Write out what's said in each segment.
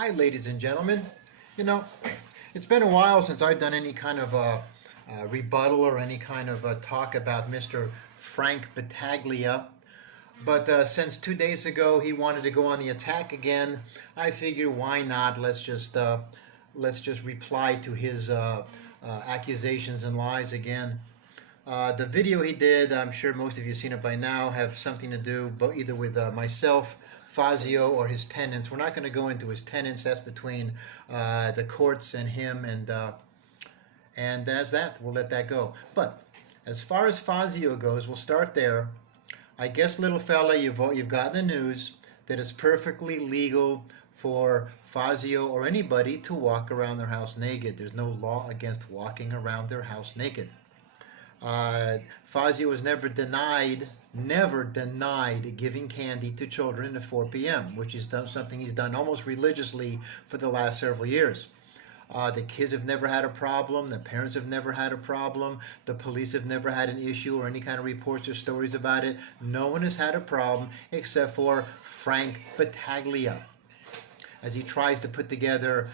Hi, ladies and gentlemen. You know, it's been a while since I've done any kind of rebuttal or any kind of talk about Mr. Frank Battaglia. But since 2 days ago he wanted to go on the attack again, I figured why not? Let's just reply to his accusations and lies again. The video he did, I'm sure most of you have seen it by now, have something to do either with myself, Fazio, or his tenants. We're not going to go into his tenants. That's between the courts and him, and as that, we'll let that go. But as far as Fazio goes, we'll start there. I guess, little fella, you've got the news that it's perfectly legal for Fazio or anybody to walk around their house naked. There's no law against walking around their house naked. Fazio was never denied giving candy to children at 4 p.m., which is something he's done almost religiously for the last several years. The kids have never had a problem. The parents have never had a problem. The police have never had an issue or any kind of reports or stories about it. No one has had a problem except for Frank Battaglia, as he tries to put together,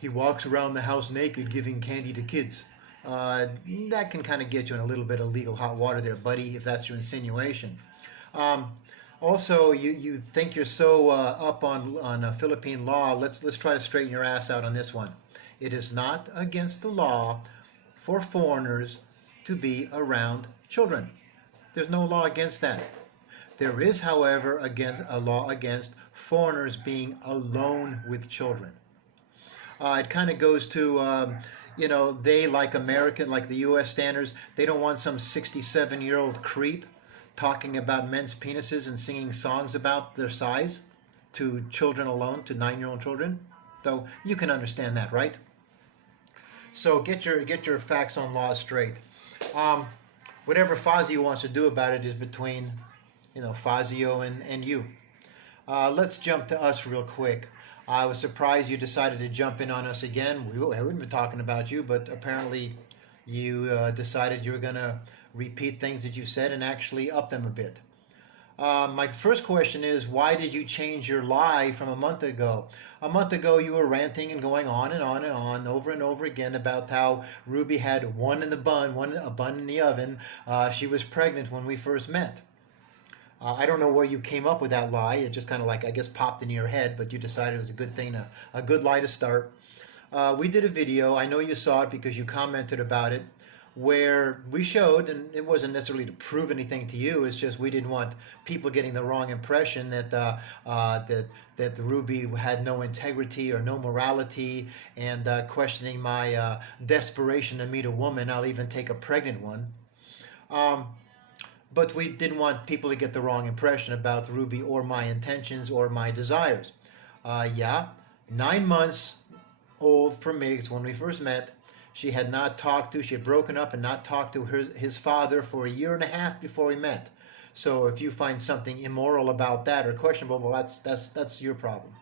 he walks around the house naked giving candy to kids. That can kind of get you in a little bit of legal hot water there, buddy, if that's your insinuation. Also, you think you're so up on Philippine law. Let's try to straighten your ass out on this one. It is not against the law for foreigners to be around children. There's no law against that. There is, however, a law against foreigners being alone with children. It kind of goes to, they, like the U.S. standards, they don't want some 67-year-old creep talking about men's penises and singing songs about their size to children alone, to 9-year-old children. So you can understand that, right? So get your facts on laws straight. Whatever Fazio wants to do about it is between, Fazio and you. Let's jump to us real quick. I was surprised you decided to jump in on us again. We haven't been talking about you, but apparently you decided you were going to repeat things that you said and actually up them a bit. My first question is, why did you change your lie from a month ago? A month ago, you were ranting and going on and on and on, over and over again, about how Ruby had one in the bun, a bun in the oven. She was pregnant when we first met. I don't know where you came up with that lie. It just kind of I guess, popped into your head, but you decided it was a good thing, a good lie to start. We did a video. I know you saw it because you commented about it, where we showed, and it wasn't necessarily to prove anything to you, it's just we didn't want people getting the wrong impression that that Ruby had no integrity or no morality, and questioning my desperation to meet a woman. I'll even take a pregnant one. But we didn't want people to get the wrong impression about Ruby or my intentions or my desires. 9 months old for Miggs when we first met. She had broken up and not talked to his father for 1.5 years before we met. So if you find something immoral about that or questionable, well, that's your problem.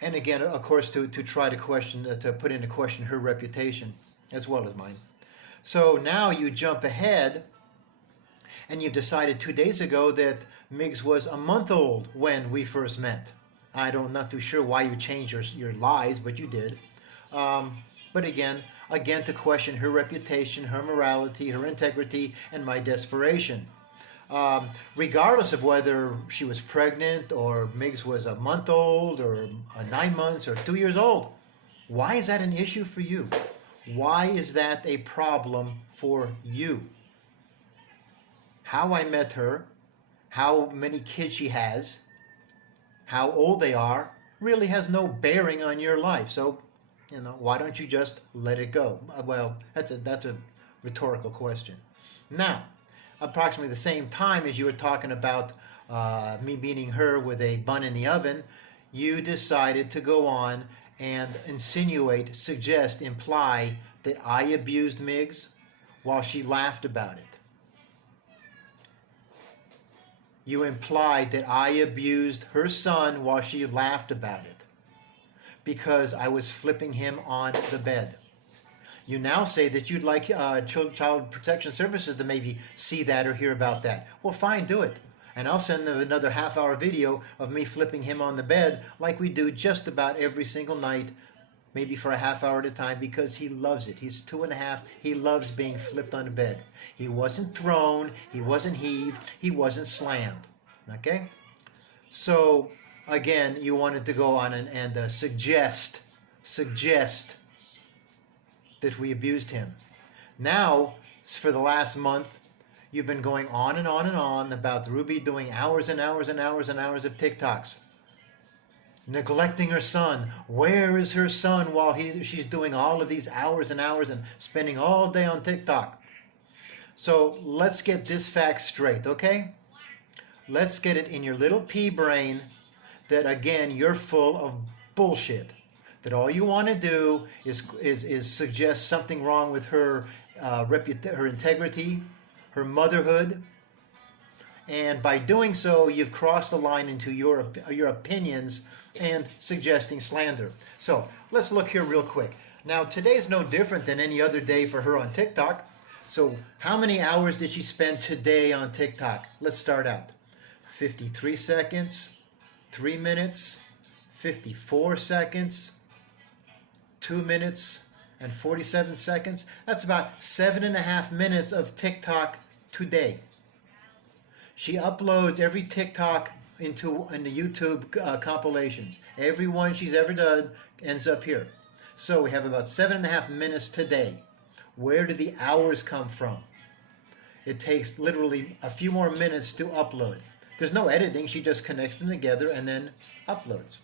And again, of course, to try to put into question her reputation as well as mine. So now you jump ahead, and you've decided 2 days ago that Miggs was a month old when we first met. Not too sure why you changed your lies, but you did. But again, to question her reputation, her morality, her integrity, and my desperation. Regardless of whether she was pregnant or Miggs was a month old or 9 months or 2 years old, why is that an issue for you? Why is that a problem for you? How I met her, how many kids she has, how old they are, really has no bearing on your life. So, why don't you just let it go? Well, that's a rhetorical question. Now, approximately the same time as you were talking about me meeting her with a bun in the oven, you decided to go on and insinuate, suggest, imply that I abused Miggs while she laughed about it. You implied that I abused her son while she laughed about it because I was flipping him on the bed. You now say that you'd like Child Protection Services to maybe see that or hear about that. Well, fine, do it. And I'll send them another half-hour video of me flipping him on the bed like we do just about every single night, maybe for a half hour at a time, because he loves it. He's 2.5. He loves being flipped on the bed. He wasn't thrown. He wasn't heaved. He wasn't slammed. Okay? So, again, you wanted to go on and suggest that we abused him. Now, for the last month, you've been going on and on and on about Ruby doing hours and hours and hours and hours of TikToks. Neglecting her son. Where is her son while she's doing all of these hours and hours and spending all day on TikTok? So let's get this fact straight, okay? Let's get it in your little pea brain that, again, you're full of bullshit. That all you want to do is suggest something wrong with her her integrity, her motherhood, and by doing so, you've crossed the line into your opinions and suggesting slander. So let's look here real quick. Now, today's no different than any other day for her on TikTok. So how many hours did she spend today on TikTok? Let's start out. 53 seconds, 3 minutes, 54 seconds, 2 minutes, and 47 seconds. That's about 7.5 minutes of TikTok today. She uploads every TikTok into YouTube compilations. Every one she's ever done ends up here. So we have about 7.5 minutes today. Where do the hours come from? It takes literally a few more minutes to upload. There's no editing. She just connects them together and then uploads.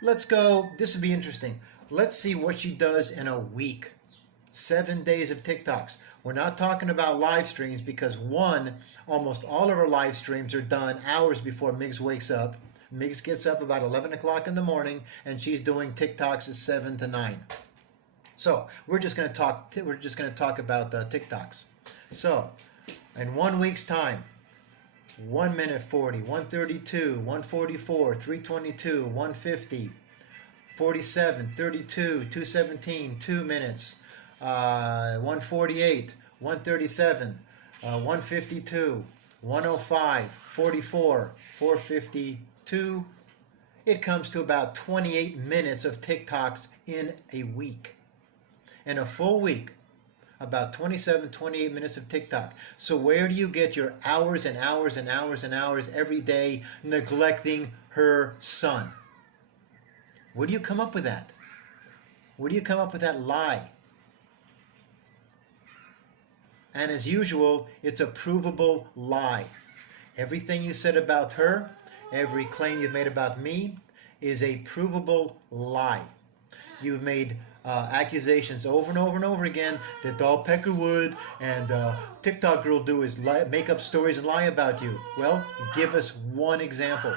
Let's go. This will be interesting. Let's see what she does in a week. 7 days of TikToks. We're not talking about live streams because, one, almost all of her live streams are done hours before Migs wakes up. Migs gets up about 11 o'clock in the morning, and she's doing TikToks at 7 to 9. So we're just going to talk. We're just going to talk about TikToks. So, in 1 week's time, 1 minute 40, 132, 144, 322, 150, 47, 32, 217, 2 minutes. 148, 137, 152, 105, 44, 452. It comes to about 28 minutes of TikToks in a week. In a full week, about 27, 28 minutes of TikTok. So where do you get your hours and hours and hours and hours every day neglecting her son? Where do you come up with that? Where do you come up with that lie? And as usual, it's a provable lie. Everything you said about her, every claim you've made about me, is a provable lie. You've made accusations over and over and over again that all Peckerwood and TikTok girl do is make up stories and lie about you. Well, give us one example.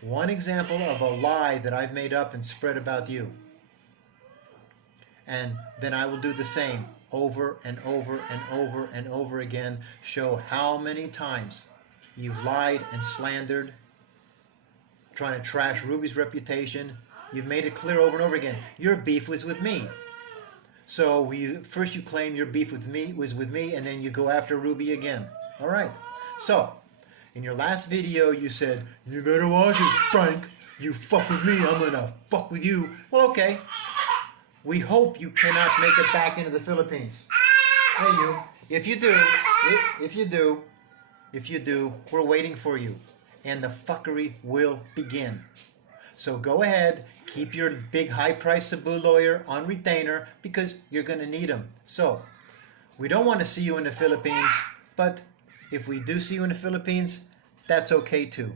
One example of a lie that I've made up and spread about you. And then I will do the same over and over and over and over again. Show how many times you've lied and slandered, trying to trash Ruby's reputation. You've made it clear over and over again. Your beef was with me. So first you claim your beef with me was with me, and then you go after Ruby again. All right. So in your last video, you said, "You better watch it, Frank. You fuck with me, I'm gonna fuck with you." Well, okay. We hope you cannot make it back into the Philippines. Hey, you. If you do, we're waiting for you. And the fuckery will begin. So go ahead, keep your big high-priced Cebu lawyer on retainer because you're going to need him. So, we don't want to see you in the Philippines, but if we do see you in the Philippines, that's okay too.